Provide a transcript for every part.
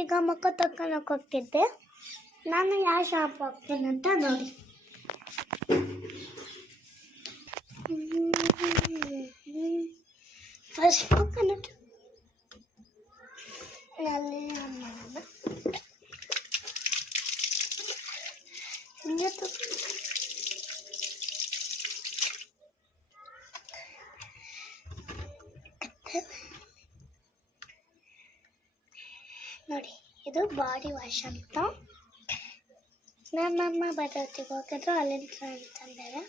ಈಗ ಮುಖ ತಕ್ಕೊಳಕ್ಕೆ ಹೋಗ್ತಿದ್ದೆ. ನಾನು ಯಾವ ಶಾಪ್ ಹೋಗ್ತೀನಿ ಅಂತ ನೋಡಿ. ಫಸ್ಟ್ ಮುಖನ ಅಲ್ಲಿ ಮಾಡೋಣ. ನೋಡಿ, ಇದು ಬಾಡಿ ವಾಶ್ ಅಂತ. ನಮ್ಮಮ್ಮ ಬದತ್ತಿಗೆ ಹೋಗಿದ್ರು ಅಲ್ಲಿಂದ ಅಂತಂದರೆ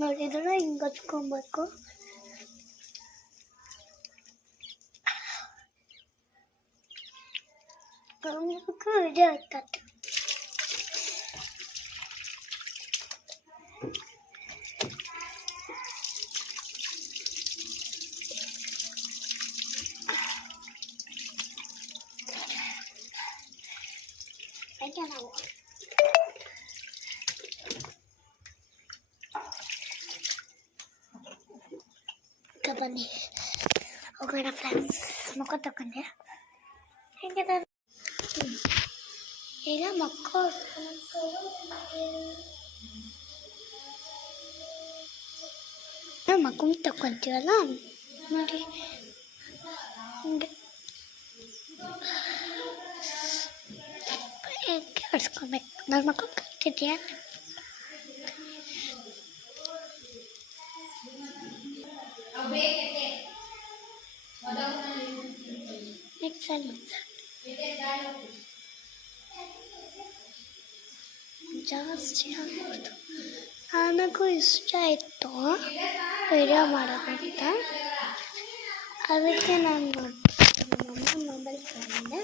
ನೋಡಿದ್ರು ಹಿಂಗೆ ಹಚ್ಕೊಬೇಕು. ವಿಡಿಯೋ ಇರ್ತದೆ. ನಾವು ಬನ್ನಿ ಹೋಗೋಣ ಫ್ರೆಂಡ್ಸ್. ಮುಖ ತಗೊಂಡೆ ಹೇಗಿದೆ ಈಗ ಮುಖ ಮಗುಮ್ ತಗೊಳ್ತೀವಲ್ಲ ನೋಡಿ ಹಿಂಗೆ ಹೊಡ್ಸ್ಕೊಬೇಕು. ನನ್ನ ಮಕ್ಕ ಕಟ್ಟಿದ್ಯಾ ಜಾಸ್ತಿ ಆಗ್ಬೋದು. ನನಗೂ ಇಷ್ಟ ಇತ್ತು ವಿಡಿಯೋ ಮಾಡೋದಂತ, ಅದಕ್ಕೆ ನಾನು ನಮ್ಮ ಮೊಬೈಲ್ ತಗೊಂಡೆ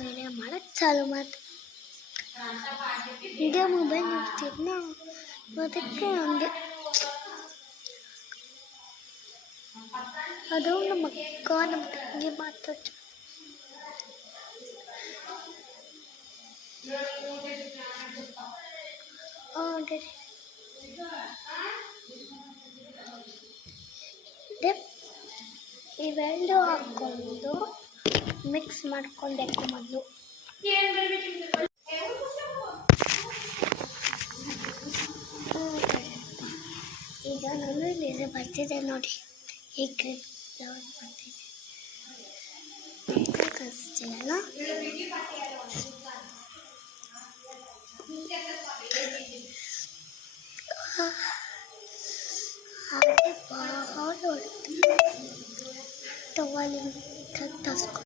ವಿಡಿಯೋ ಮಾಡೋಕ್ಕೆ ಚಾಲು ಮಾಡಿದೆ. ವಿಡಿಯೋ ಮೊಬೈಲ್ ನೋಡ್ತಿದ್ನ, ಅದಕ್ಕೆ ಹಂಗೆ ಅದು ನಮ್ಮ ಅಕ್ಕ ನಮ್ಮ ತಂಗಿ ಮಾತಾಡ್ತು. ಇವೆರಡು ಹಾಕ್ಕೊಂಡು ಮಿಕ್ಸ್ ಮಾಡ್ಕೊಳ್ಬೇಕು ಮೊದಲು. ಈಗ ನಾನು ಇಲ್ಲಿ ಬರ್ತಿದ್ದೆ ನೋಡಿ, ಹೀಗೆ ಬರ್ತಿದ್ದೆ ಕಲಿಸ್ತೀಯಲ್ಲ. ಹಾಗೆ ಭಾಳ ಟವಲಿಂದ ತಸ್ಕೊ